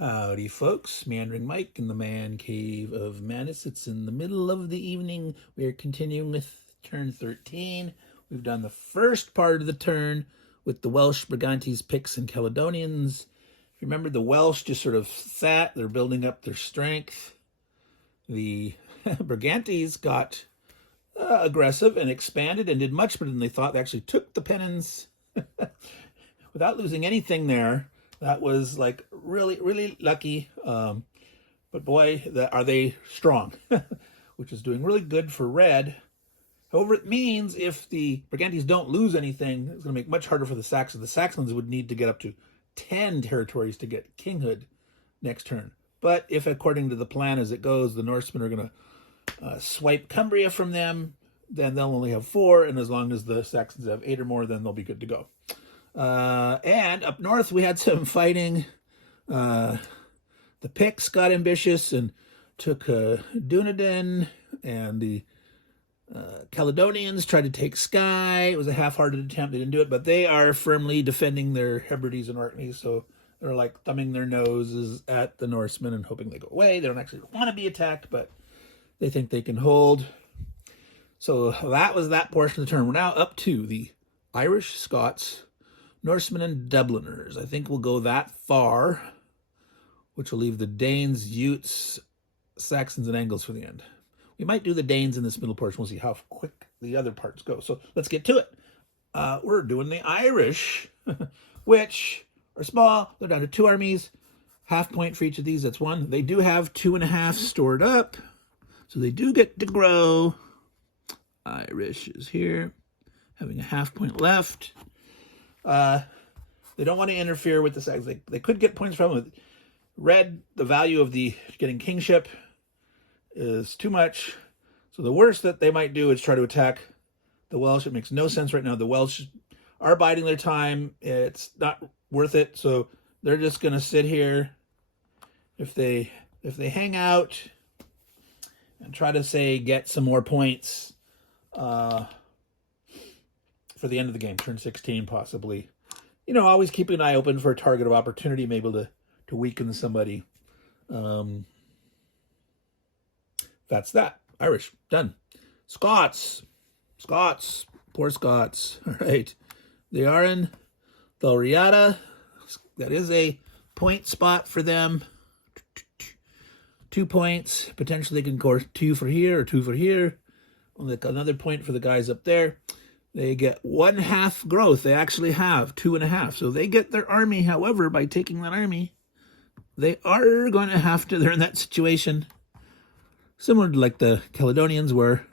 Howdy, folks. Meandering Mike in the man cave of madness. It's in the middle of the evening. We are continuing with turn 13. We've done the first part of the turn with the Welsh, Brigantes, Picts, and Caledonians. If you remember, the Welsh just sort of sat. They're building up their strength. The Brigantes got aggressive and expanded and did much better than they thought. They actually took the pennons without losing anything there. That was like really, really lucky. But boy, are they strong, which is doing really good for red. However, it means if the Brigantes don't lose anything, it's going to make it much harder for the Saxons. The Saxons would need to get up to 10 territories to get kinghood next turn. But if, according to the plan as it goes, the Norsemen are going to swipe Cumbria from them, then they'll only have 4. And as long as the Saxons have 8 or more, then they'll be good to go. And up north, we had some fighting. The Picts got ambitious and took Dunedin, and the Caledonians tried to take Skye. It was a half-hearted attempt. They didn't do it, but they are firmly defending their Hebrides and Orkneys, so they're like thumbing their noses at the Norsemen and hoping they go away. They don't actually want to be attacked, but they think they can hold. So that was that portion of the turn. We're now up to the Irish, Scots, Norsemen and Dubliners. I think we'll go that far, which will leave the Danes, Utes, Saxons, and Angles for the end. We might do the Danes in this middle portion. We'll see how quick the other parts go. So let's get to it. We're doing the Irish, which are small. They're down to 2 armies. Half point for each of these. That's 1. They do have 2.5 stored up, so they do get to grow. Irish is here, having a half point left. They don't want to interfere with the Saxons. They could get points from it. Red, the value of the getting kingship is too much. So the worst that they might do is try to attack the Welsh. It makes no sense right now. The Welsh are biding their time. It's not worth it. So they're just going to sit here. If they hang out and try to, say, get some more points for the end of the game, turn 16 possibly. Always keeping an eye open for a target of opportunity, maybe to weaken somebody. That's that. Irish, done. Scots. Poor Scots. All right. They are in Thalriata. That is a point spot for them. 2 points. Potentially they can score 2 for here or 2 for here. Only another point for the guys up there. They get 1/2 growth. They actually have 2.5. So they get their army. However, by taking that army, they are going to have to, they're in that situation similar to like the Caledonians, where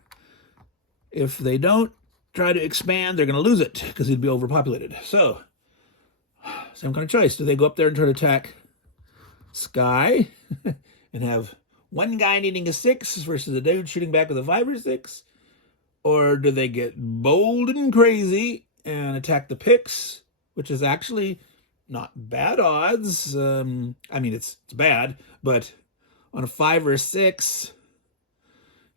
if they don't try to expand, they're going to lose it because it'd be overpopulated. So, same kind of choice. Do they go up there and try to attack Skye and have one guy needing a 6 versus a dude shooting back with a 5 or 6? Or do they get bold and crazy and attack the Picts, which is actually not bad odds. It's bad, but on a 5 or 6,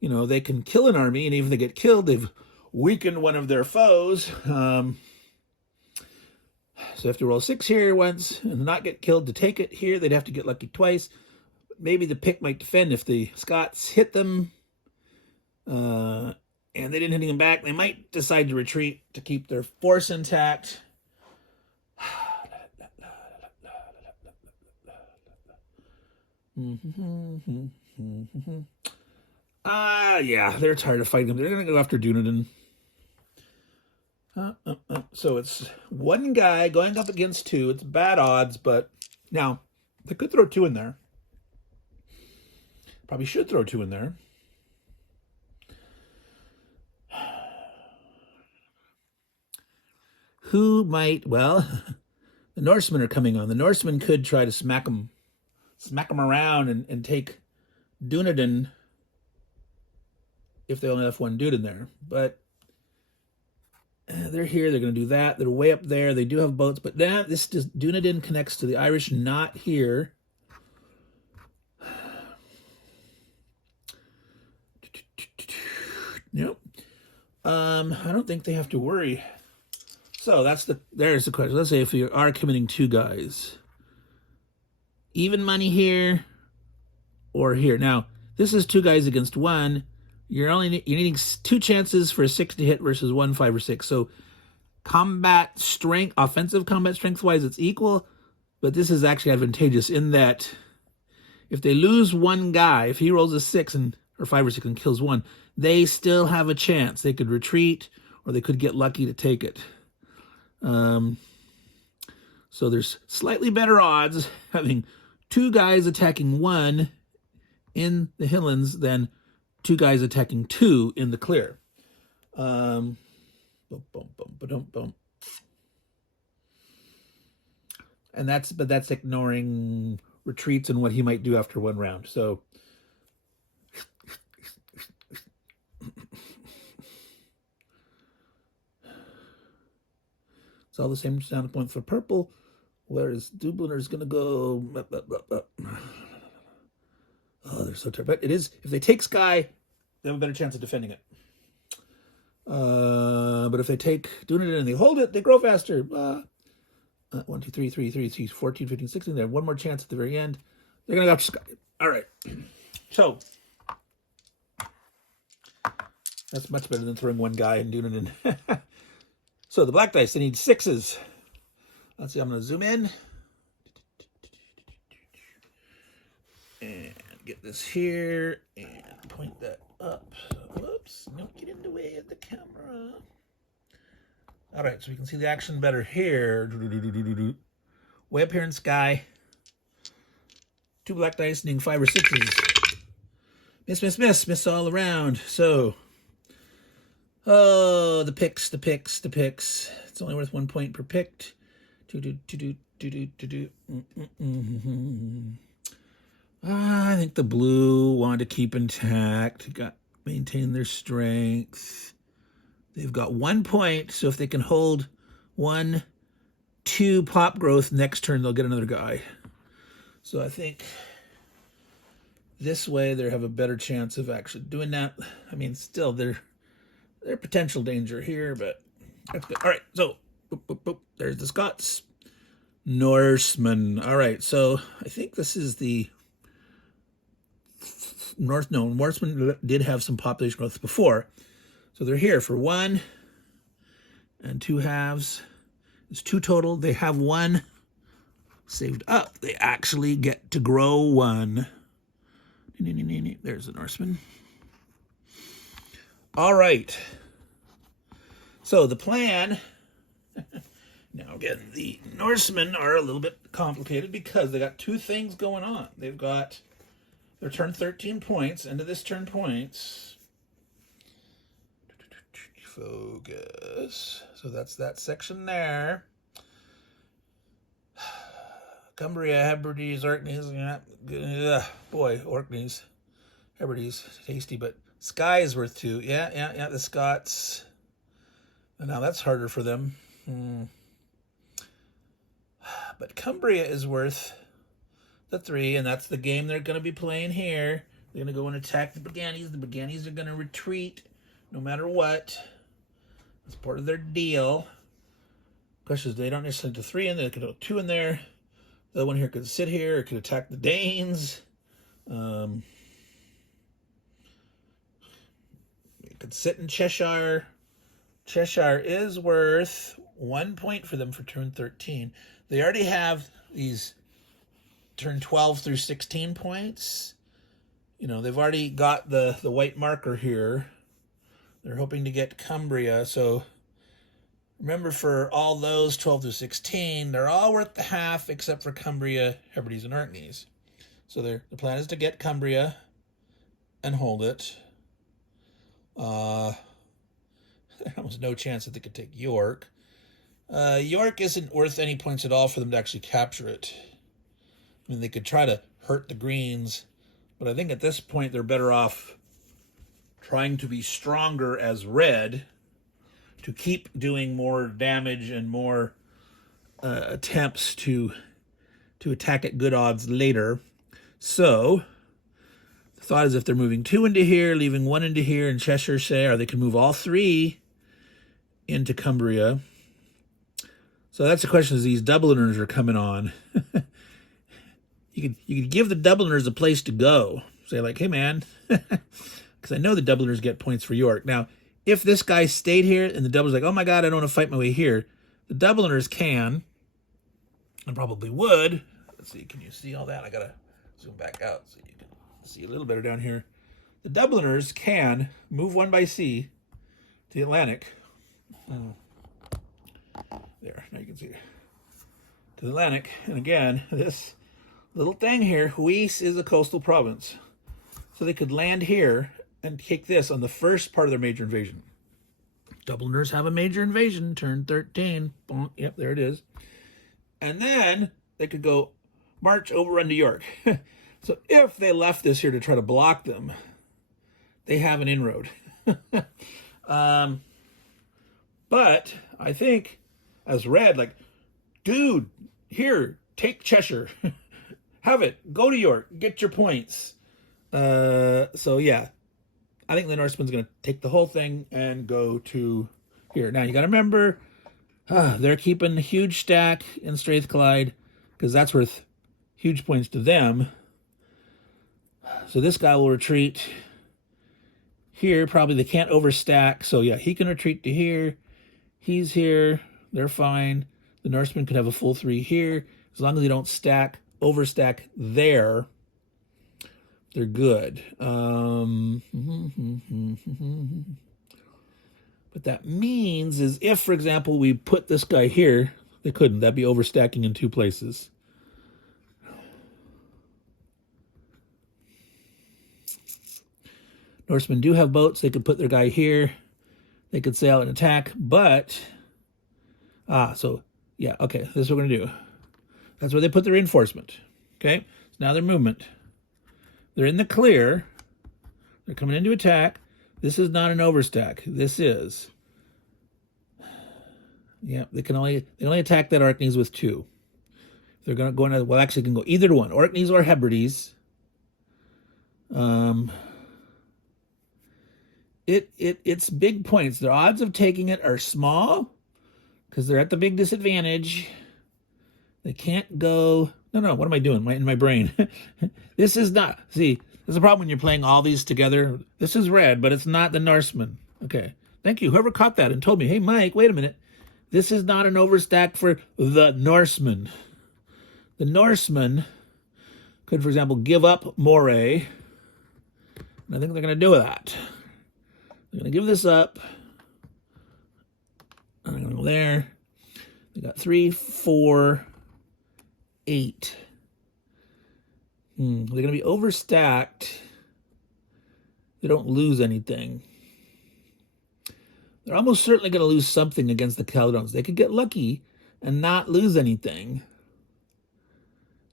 they can kill an army, and even if they get killed, they've weakened one of their foes. So they have to roll 6 here once and not get killed. To take it here, they'd have to get lucky twice. Maybe the Pict might defend if the Scots hit them. And they didn't hit him back. They might decide to retreat to keep their force intact. Yeah, they're tired of fighting them. They're going to go after Dunedin. So it's 1 guy going up against 2. It's bad odds, but now they could throw 2 in there. Probably should throw 2 in there. Who might? Well, the Norsemen are coming on. The Norsemen could try to smack them around and take Dunedin if they only have 1 dude in there. But they're here. They're going to do that. They're way up there. They do have boats, but this just Dunedin connects to the Irish, not here. Nope. I don't think they have to worry. So there's the question. Let's say if you are committing 2 guys, even money here or here. Now, this is 2 guys against 1. You're needing 2 chances for a 6 to hit versus 1, 5, or 6. So combat strength, offensive combat strength wise, it's equal, but this is actually advantageous in that if they lose 1 guy, if he rolls a 6 or 5 or 6 and kills 1, they still have a chance. They could retreat or they could get lucky to take it. So there's slightly better odds having 2 guys attacking 1 in the Highlands than 2 guys attacking 2 in the clear. Boom, boom, boom, boom, boom. And that's ignoring retreats and what he might do after 1 round. So it's all the same sound points for purple. Whereas Dubliner's going to go... Oh, they're so terrible. But it is, if they take Sky, they have a better chance of defending it. But if they take Dunedin and they hold it, they grow faster. 1, 2, 3, 3, 3, 3, 14, 15, 16. They have 1 more chance at the very end. They're going to go after Sky. All right. So, that's much better than throwing 1 guy in Dunedin. So, the black dice, they need 6s. Let's see, I'm going to zoom in. And get this here and point that up. Whoops, don't get in the way of the camera. All right, so we can see the action better here. Way up here in Sky. 2 black dice needing 5 or 6s. Miss, miss, miss, miss all around. So, oh, the picks, the picks, the picks. It's only worth 1 point per picked. I think the blue want to keep intact, maintain their strength. They've got 1 point, so if they can hold 1, 2 pop growth next turn, they'll get another guy. So I think this way they have a better chance of actually doing that. I mean, still, they're potential danger here, but that's good. All right, so boop, boop, boop. There's the Scots. Norsemen. All right, so I think this is the Norsemen did have some population growth before. So they're here for 1 and 2 halves. It's 2 total. They have 1 saved up. They actually get to grow 1. There's the Norseman. All right. So the plan... Now, again, the Norsemen are a little bit complicated because they got 2 things going on. They've got their turn 13 points, into this turn points. Focus. So that's that section there. Cumbria, Hebrides, Orkneys. Boy, Orkneys. Hebrides, tasty, but Skye is worth 2. Yeah, the Scots. And now that's harder for them. But Cumbria is worth the 3, and that's the game they're going to be playing here. They're going to go and attack the Brigantes. The Brigantes are going to retreat no matter what. That's part of their deal. Question is, they don't necessarily need 3 in there. They could put 2 in there. The other one here could sit here. It could attack the Danes. It could sit in Cheshire. Cheshire is worth 1 point for them for turn 13. They already have these turn 12 through 16 points. You know, they've already got the white marker here. They're hoping to get Cumbria. So remember, for all those 12 through 16, they're all worth the half except for Cumbria, Hebrides, and Orkneys. So the plan is to get Cumbria and hold it. There's almost no chance that they could take York. York isn't worth any points at all for them to actually capture it. I mean, they could try to hurt the Greens, but I think at this point they're better off trying to be stronger as red to keep doing more damage and more attempts to attack at good odds later. So the thought is, if they're moving 2 into here, leaving 1 into here in Cheshire, say, or they can move all 3 into Cumbria. So that's the question, is these Dubliners are coming on. you could give the Dubliners a place to go. Say like, hey man, because I know the Dubliners get points for York. Now, if this guy stayed here and the Dubliners like, oh my God, I don't want to fight my way here, the Dubliners can, and probably would. Let's see, can you see all that? I gotta zoom back out so you can see a little better down here. The Dubliners can move one by sea to the Atlantic. There, now you can see it. To the Atlantic, and again, this little thing here, Huis is a coastal province. So they could land here and take this on the first part of their major invasion. Dubliners have a major invasion, turn 13. Yep, there it is. And then they could go march over into York. So if they left this here to try to block them, they have an inroad. But I think as red, like, dude, here, take Cheshire. Have it. Go to York. Get your points. So yeah, I think the Norseman's going to take the whole thing and go to here. Now you got to remember, they're keeping a huge stack in Strathclyde because that's worth huge points to them. So this guy will retreat here. Probably they can't overstack. So yeah, he can retreat to here. He's here. They're fine. The Norsemen could have a full 3 here. As long as they don't overstack there, they're good. What that means is if, for example, we put this guy here, they couldn't. That'd be overstacking in 2 places. Norsemen do have boats. They could put their guy here. They could sail and attack, but... so, yeah, okay, this is what we're going to do. That's where they put their reinforcement. Okay, so now their movement. They're in the clear. They're coming in to attack. This is not an overstack. This is. Yeah, they only attack that Orkneys with 2. They're going to go into, well, actually, can go either one, Orkneys or Hebrides. It's big points. Their odds of taking it are small because they're at the big disadvantage. They can't go. No, what am I doing in my brain? This is not, see, there's a problem when you're playing all these together. This is red, but it's not the Norsemen. Okay, thank you. Whoever caught that and told me, hey, Mike, wait a minute. This is not an overstack for the Norsemen. The Norsemen could, for example, give up Moray. And I think they're going to do that. They're going to give this up. I'm going to go there. They got 3, 4, 8. They're going to be overstacked. They don't lose anything. They're almost certainly going to lose something against the Caledons. They could get lucky and not lose anything.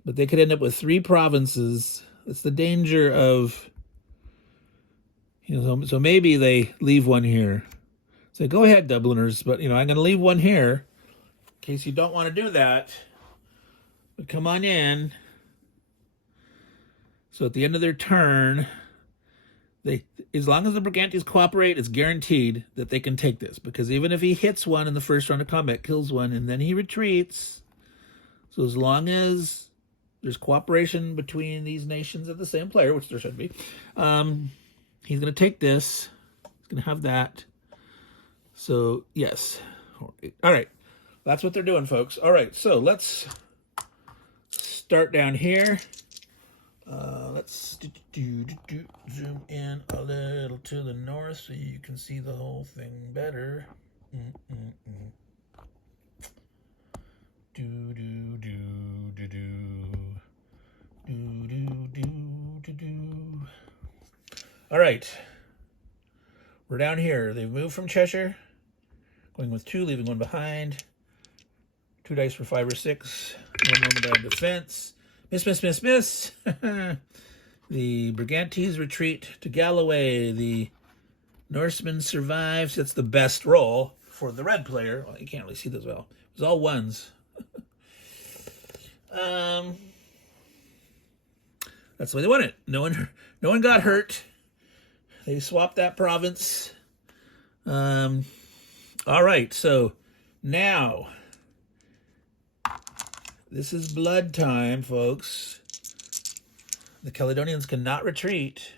But they could end up with 3 provinces. That's the danger of, so maybe they leave one here. Say, go ahead, Dubliners, but, I'm going to leave one here in case you don't want to do that. But come on in. So at the end of their turn, as long as the Brigantes cooperate, it's guaranteed that they can take this. Because even if he hits one in the first round of combat, kills one, and then he retreats, so as long as there's cooperation between these nations of the same player, which there should be, he's going to take this. He's going to have that. So, yes. All right. That's what they're doing, folks. All right. So, let's start down here. Let's zoom in a little to the north so you can see the whole thing better. All right. We're down here. They've moved from Cheshire. Going with 2, leaving 1 behind. 2 dice for 5 or 6. 1 Roman die defense. Miss. The Brigantes retreat to Galloway. The Norseman survives. That's the best roll for the red player. Well, you can't really see this well. It was all 1s. That's the way they won it. No one got hurt. They swapped that province. All right, so now this is blood time, folks. The Caledonians cannot retreat.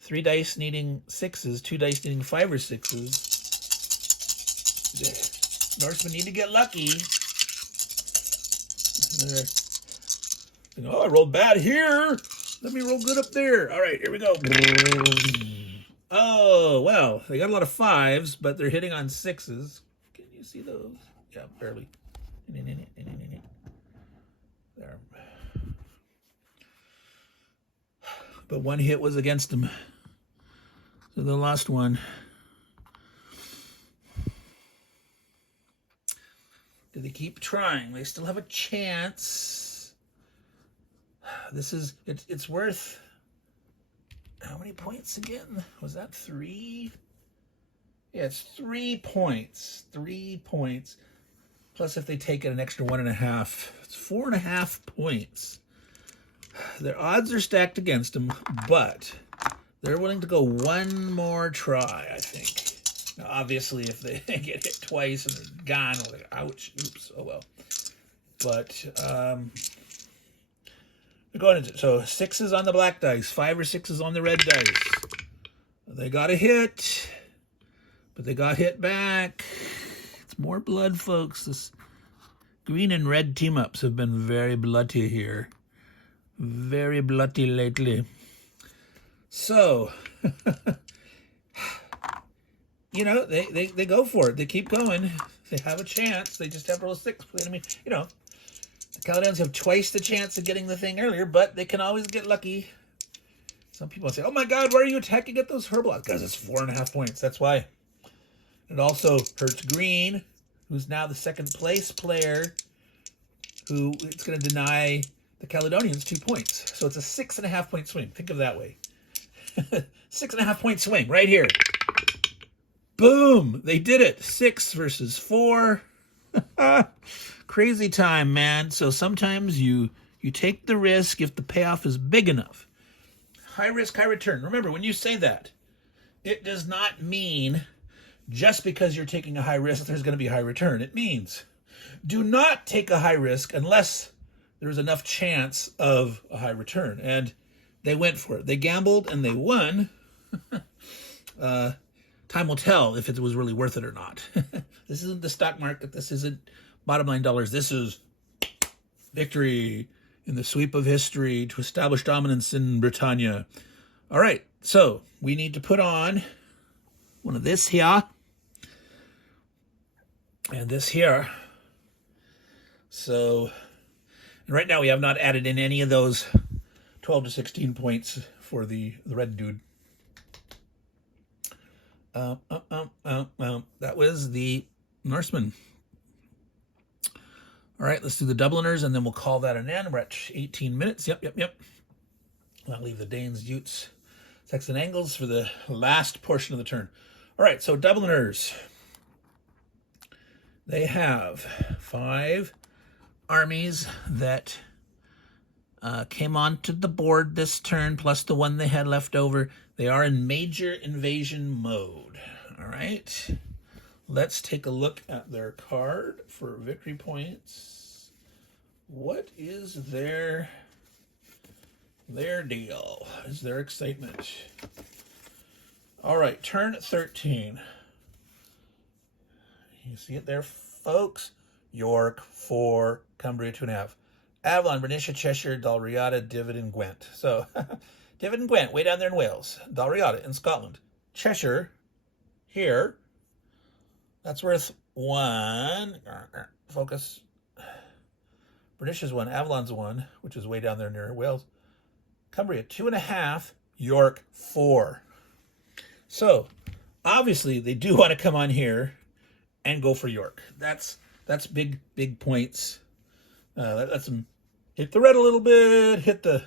3 dice needing 6s, 2 dice needing 5 or 6s. Norsemen need to get lucky. Oh, I rolled bad here. Let me roll good up there. All right, here we go. Oh, well, they got a lot of 5s, but they're hitting on 6s. Can you see those? Yeah, barely. There. But one hit was against them. So they lost one. Do they keep trying? They still have a chance. This is, it's worth, how many points again? Was that 3? Yeah, it's 3 points. 3 points. Plus if they take it an extra 1.5, it's 4.5 points. Their odds are stacked against them, but they're willing to go one more try, I think. Now, obviously, if they get hit twice and they're gone, we're like, ouch, oops, oh well. But we're going into, so 6s on the black dice, 5 or 6s on the red dice. They got a hit, but they got hit back. It's more blood, folks. This green and red team-ups have been very bloody here. Very bloody lately. So, you know, they go for it. They keep going. They have a chance. They just have to roll 6. I mean, you know, the Caledonians have twice the chance of getting the thing earlier, but they can always get lucky. Some people say, oh my God, why are you attacking at those herbal? Because it's 4.5 points. That's why. It also hurts green, who's now the second place player, who it's going to deny the Caledonians 2 points. So it's a 6.5 point swing. Think of it that way. 6.5 point swing right here. Boom! They did it. 6 versus 4. Crazy time, man. So sometimes you take the risk if the payoff is big enough. High risk, high return. Remember, when you say that, it does not mean just because you're taking a high risk, there's going to be a high return. It means do not take a high risk unless there's enough chance of a high return. And they went for it. They gambled and they won. Time will tell if it was really worth it or not. This isn't the stock market. This isn't bottom line dollars. This is victory in the sweep of history to establish dominance in Britannia. All right, so we need to put on one of this here and this here. So, and right now we have not added in any of those 12 to 16 points for the red dude. That was the Norsemen. All right, let's do the Dubliners, and then we'll call that an end. We're at 18 minutes. Yep. I'll leave the Danes, Utes, Saxon Angles for the last portion of the turn. All right, so Dubliners. They have 5 armies that came onto the board this turn, plus the one they had left over. They are in major invasion mode. All right. Let's take a look at their card for victory points. What is their deal? Is their excitement? All right, turn 13. You see it there, folks? York, 4, Cumbria, 2.5. Avalon, Bernicia, Cheshire, Dalriada, Divid, and Gwent. So, Divid and Gwent, way down there in Wales. Dalriada in Scotland. Cheshire, here. That's worth 1. Focus. Bernicia's 1. Avalon's 1, which is way down there near Wales. Cumbria, 2.5. York, 4. So, obviously, they do want to come on here and go for York. That's big points. That's them hit the red a little bit, hit the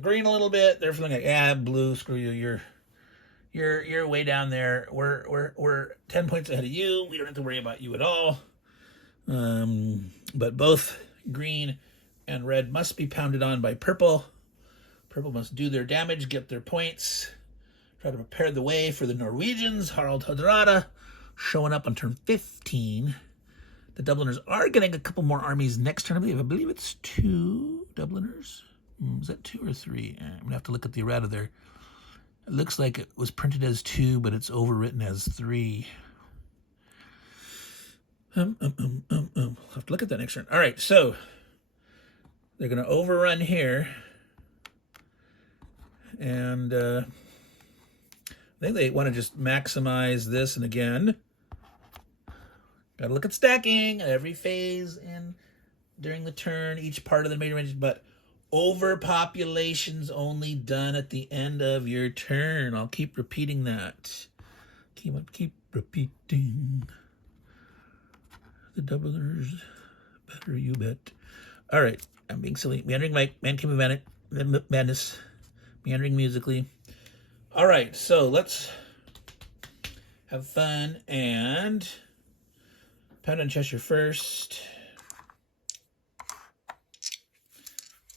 green a little bit. They're feeling like, blue, screw you. You're way down there. We're 10 points ahead of you. We don't have to worry about you at all. But both green and red must be pounded on by purple. Purple must do their damage, get their points, try to prepare the way for the Norwegians. Harald Hardrada showing up on turn 15. The Dubliners are getting a couple more armies next turn. I believe it's 2 Dubliners. Is that 2 or 3? I'm going to have to look at the errata there. It looks like it was printed as 2, but it's overwritten as 3. I'll have to look at that next turn. All right, so they're going to overrun here. And I think they want to just maximize this. And again, got to look at stacking every phase in during the turn, each part of the major range, but overpopulation's only done at the end of your turn. I'll keep repeating that. Keep repeating. The Dubliners, better you bet. All right, I'm being silly. Meandering Mike, Man Cave of Madness, meandering musically. All right, so let's have fun and pound on Cheshire first.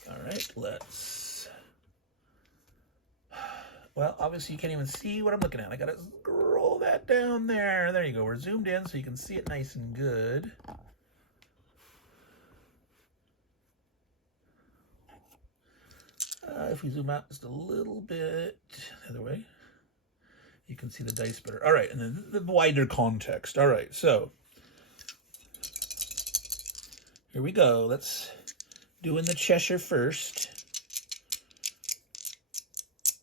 All right, let's. Well, obviously you can't even see what I'm looking at. I gotta scroll that down there. There you go. We're zoomed in so you can see it nice and good. If we zoom out just a little bit the other way, you can see the dice better. All right, and then the wider context. All right, so here we go. Let's do in the Cheshire first.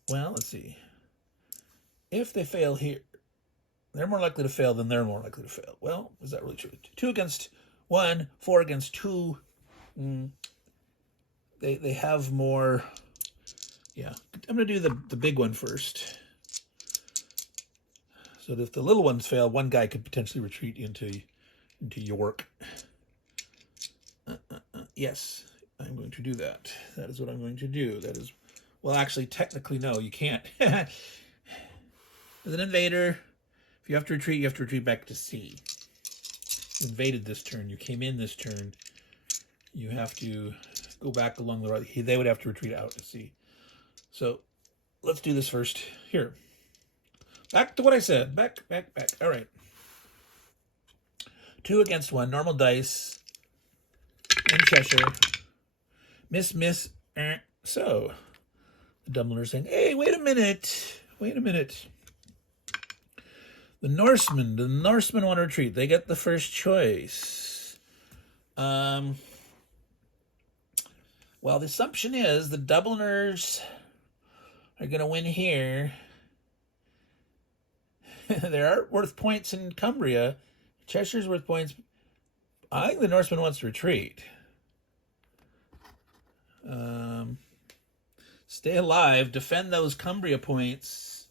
Well, let's see. If they fail here, they're more likely to fail than they're more likely to fail. Well, is that really true? 2 against 1, 4 against 2. They have more. Yeah, I'm going to do the big one first. So that if the little ones fail, one guy could potentially retreat into York. Yes, I'm going to do that. That is what I'm going to do. That is, well, actually, technically, no, you can't. As an invader, if you have to retreat back to sea. You invaded this turn. You came in this turn. You have to go back along the road. They would have to retreat out to sea. So let's do this first. Here. Back to what I said. Back. All right. 2 against 1. Normal dice. In Cheshire. Miss. So, the Dubliners saying, hey, wait a minute. The Norsemen want to retreat. They get the first choice. Well, the assumption is the Dubliners are going to win here. They are worth points in Cumbria. Cheshire's worth points. I think the Norseman wants to retreat. Stay alive. Defend those Cumbria points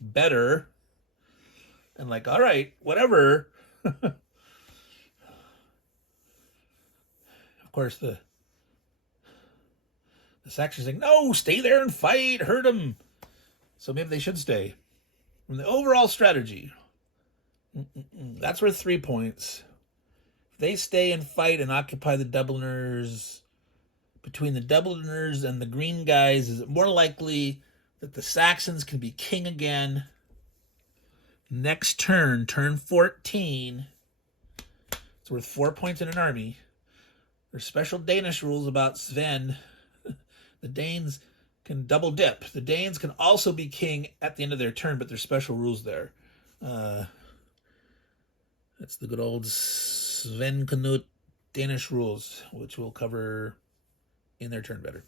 better. And like, all right, whatever. Of course, the Saxons saying, no, stay there and fight, hurt them. So maybe they should stay. From the overall strategy, that's worth 3 points. If they stay and fight and occupy the Dubliners, between the Dubliners and the green guys, is it more likely that the Saxons can be king again next turn, turn 14? It's worth 4 points in an army. There's special Danish rules about Sven. The Danes can double dip. The Danes can also be king at the end of their turn, but there's special rules there. That's the good old Sven Knut Danish rules, which we'll cover in their turn better.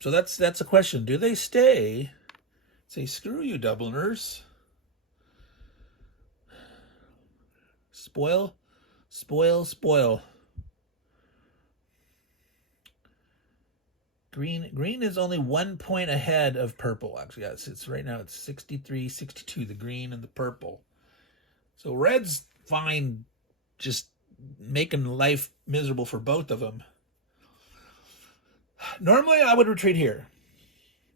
So that's a question. Do they stay? Say, screw you, Dubliners. Spoil. Green is only 1 point ahead of purple, actually. Yes, it's right now it's 63-62, the green and the purple. So red's fine, just making life miserable for both of them. Normally I would retreat here.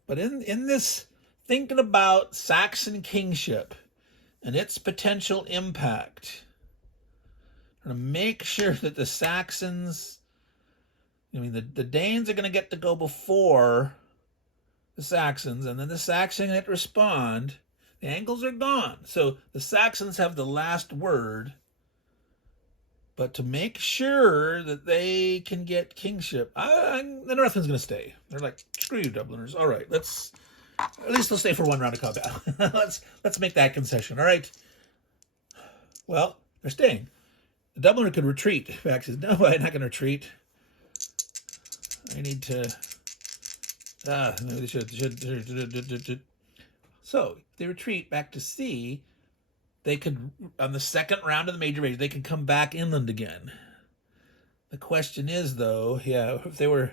But in this thinking about Saxon kingship and its potential impact, I'm going to make sure that the Saxons, the Danes are going to get to go before the Saxons, and then the Saxons get to respond. The Angles are gone. So the Saxons have the last word, But to make sure that they can get kingship, the Northmen's going to stay. They're like, screw you, Dubliners. All right, at least they'll stay for one round of combat. let's make that concession. All right. Well, they're staying. The Dubliner could retreat. Back says, no, I'm not going to retreat. I need to. Maybe they should. So if they retreat back to sea, they could, on the second round of the major invasion, they could come back inland again. The question is, though, if they were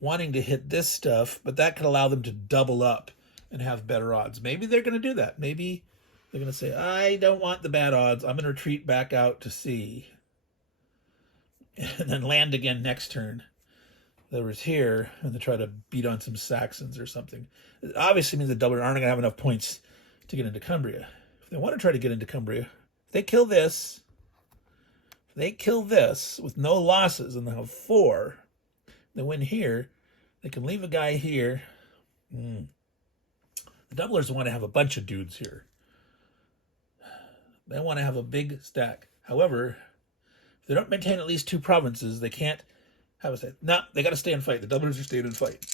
wanting to hit this stuff, but that could allow them to double up and have better odds. Maybe they're going to do that. Maybe they're going to say, I don't want the bad odds. I'm going to retreat back out to sea. And then land again next turn. That was here, and they try to beat on some Saxons or something. It obviously means the Dubliners aren't going to have enough points to get into Cumbria. If they want to try to get into Cumbria, if they kill this with no losses, and they have 4, they win here, they can leave a guy here. The Dubliners want to have a bunch of dudes here. They want to have a big stack. However, if they don't maintain at least 2 provinces, they can't have a say. No, they got to stay and fight. The Dubliners are staying and fight.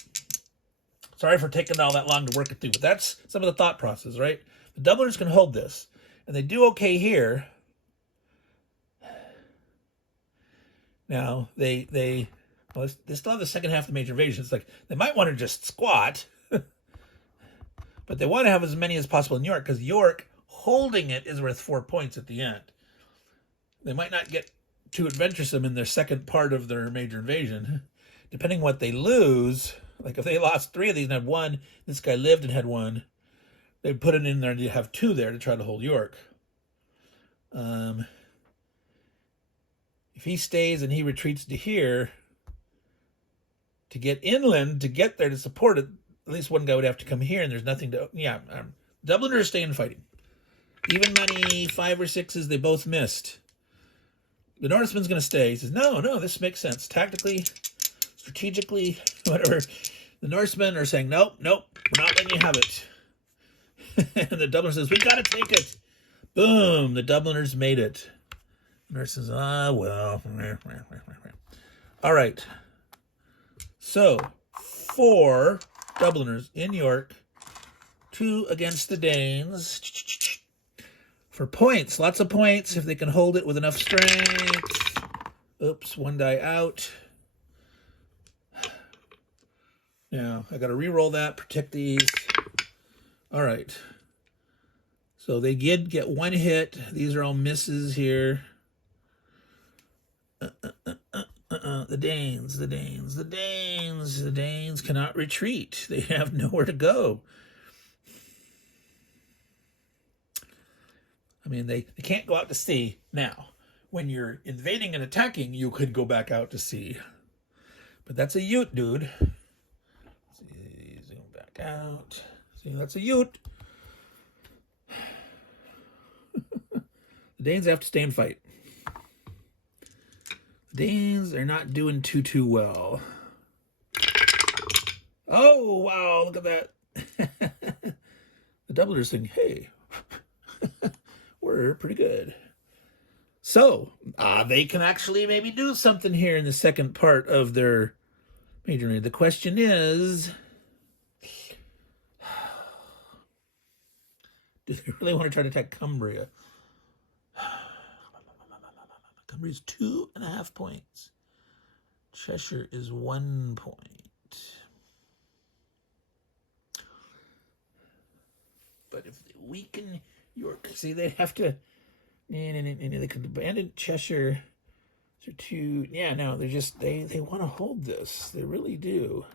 Sorry for taking all that long to work it through, but that's some of the thought process, right? The Dubliners can hold this, and they do okay here. Now, they still have the second half of the major invasion. It's like, they might want to just squat, but they want to have as many as possible in York, because York holding it is worth 4 points at the end. They might not get too adventuresome in their second part of their major invasion. Depending what they lose, like if they lost 3 of these and had 1, this guy lived and had 1, they'd put it in there and you'd have 2 there to try to hold York. If he stays and he retreats to here, to get inland, to get there to support it, at least one guy would have to come here, and there's nothing to... Dubliners are staying fighting. Even money, 5 or 6s, they both missed. The Norseman's going to stay. He says, no, this makes sense. Tactically, strategically, whatever. The Norsemen are saying, nope, we're not letting you have it. And the Dubliner says, we got to take it. Boom, the Dubliners made it. The Norse says, well. All right. So, 4 Dubliners in York, 2 against the Danes. For points, lots of points, if they can hold it with enough strength. Oops, 1 die out. Now, I got to re-roll that, protect these. All right. So they did get 1 hit. These are all misses here. The Danes cannot retreat. They have nowhere to go. I mean, they can't go out to sea. Now, when you're invading and attacking, you could go back out to sea. But that's a ute, dude. See, zoom back out. See, that's a ute. The Danes have to stay and fight. The Danes are not doing too well. Oh, wow, look at that. The Dubliners think, hey, we're pretty good. So, they can actually maybe do something here in the second part of their major raid. The question is, do they really want to try to attack Cumbria? Cumbria's 2.5 points. Cheshire is 1 point. But if they weaken York, see, they have to. They could abandon Cheshire. They're 2. Yeah, no, they're just they want to hold this. They really do.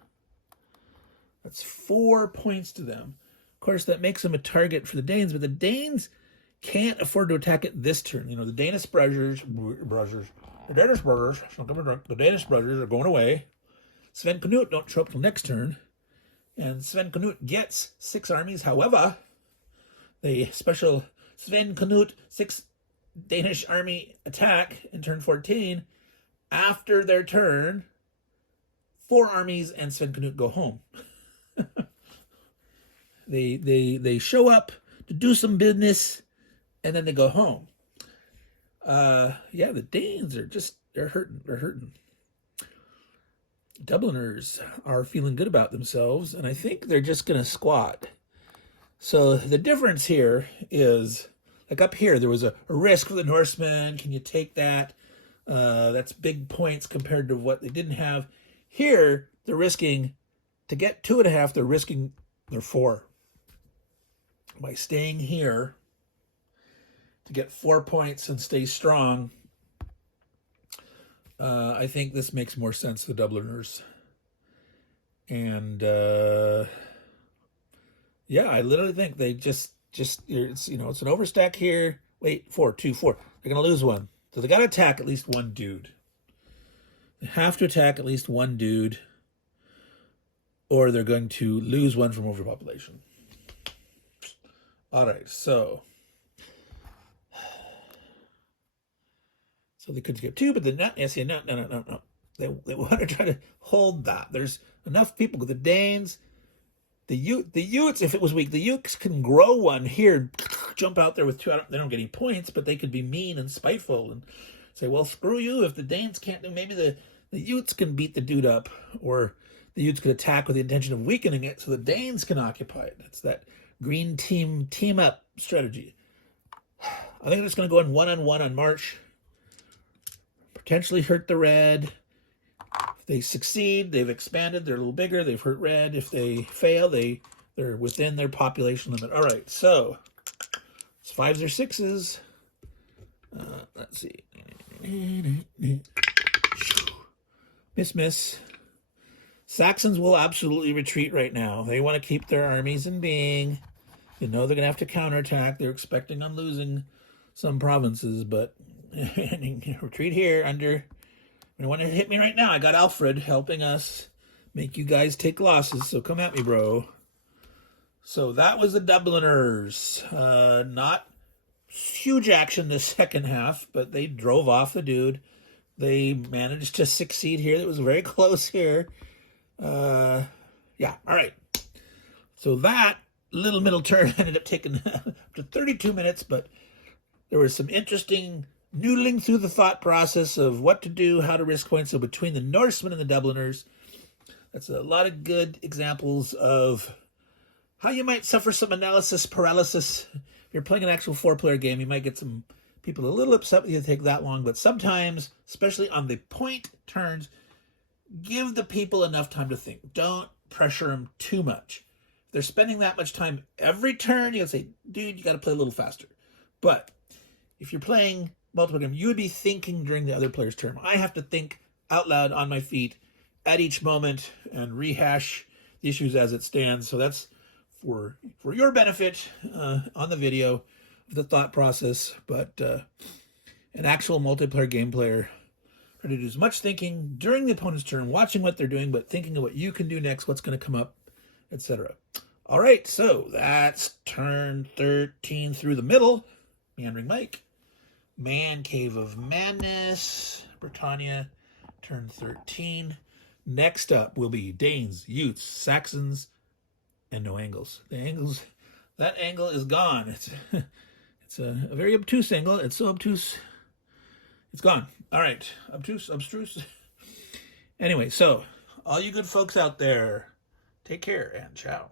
That's 4 points to them. Of course, that makes them a target for the Danes, but the Danes can't afford to attack it this turn. You know, the Danish brothers are going away. Sven Knut don't show up till next turn. And Sven Knut gets 6 armies. However, the special Sven Knut 6 Danish army attack in turn 14, after their turn, 4 armies and Sven Knut go home. They show up to do some business, and then they go home. Yeah, the Danes are they're hurting. They're hurting. Dubliners are feeling good about themselves, and I think they're just going to squat. So the difference here is, like up here, there was a risk for the Norsemen. Can you take that? That's big points compared to what they didn't have. Here, they're risking, to get 2.5, they're risking their 4. By staying here to get 4 points and stay strong, I think this makes more sense to the Dubliners. And yeah, I literally think they it's it's an overstack here. Wait, 4, 2, 4. They're gonna lose one, so they gotta attack at least one dude. They have to attack at least one dude, or they're going to lose one from overpopulation. All right, so they could get 2, but they're not. Yes, yeah, no. They want to try to hold that. There's enough people with the Danes. The Utes, if it was weak, the Utes can grow one here, jump out there with 2. They don't get any points, but they could be mean and spiteful and say, well, screw you. If the Danes can't do, maybe the Utes can beat the dude up, or the Utes could attack with the intention of weakening it so the Danes can occupy it. It's that green team up strategy. I think it's going to go in 1-on-1 on March. Potentially hurt the red. If they succeed, they've expanded, they're a little bigger, they've hurt red. If they fail, they're within their population limit. All right, so it's 5s or 6s. Let's see. Miss. Saxons will absolutely retreat right now. They want to keep their armies in being. They're going to have to counterattack. They're expecting on losing some provinces, but retreat here under. You want to hit me right now? I got Alfred helping us make you guys take losses, so come at me, bro. So that was the Dubliners. Not huge action this second half, but they drove off the dude. They managed to succeed here. It was very close here. Yeah, all right. So that little middle turn ended up taking up to 32 minutes, but there was some interesting noodling through the thought process of what to do, how to risk points. So between the Norsemen and the Dubliners, that's a lot of good examples of how you might suffer some analysis paralysis. If you're playing an actual 4-player game, you might get some people a little upset with you to take that long, but sometimes, especially on the point turns, give the people enough time to think. Don't pressure them too much. If they're spending that much time every turn, you gotta say, dude, you gotta play a little faster. But if you're playing multiple games, you would be thinking during the other player's turn. I have to think out loud on my feet at each moment and rehash the issues as it stands. So that's for your benefit on the video, the thought process. But an actual multiplayer game player, try to do as much thinking during the opponent's turn, watching what they're doing, but thinking of what you can do next, what's going to come up, etc. All right, so that's turn 13 through the middle. Meandering Mike. Man Cave of Madness, Britannia, turn 13. Next up will be Danes, Utes, Saxons, and no angles. That angle is gone. It's a very obtuse angle. It's so obtuse, it's gone. All right, abstruse. Anyway, so all you good folks out there, take care and ciao.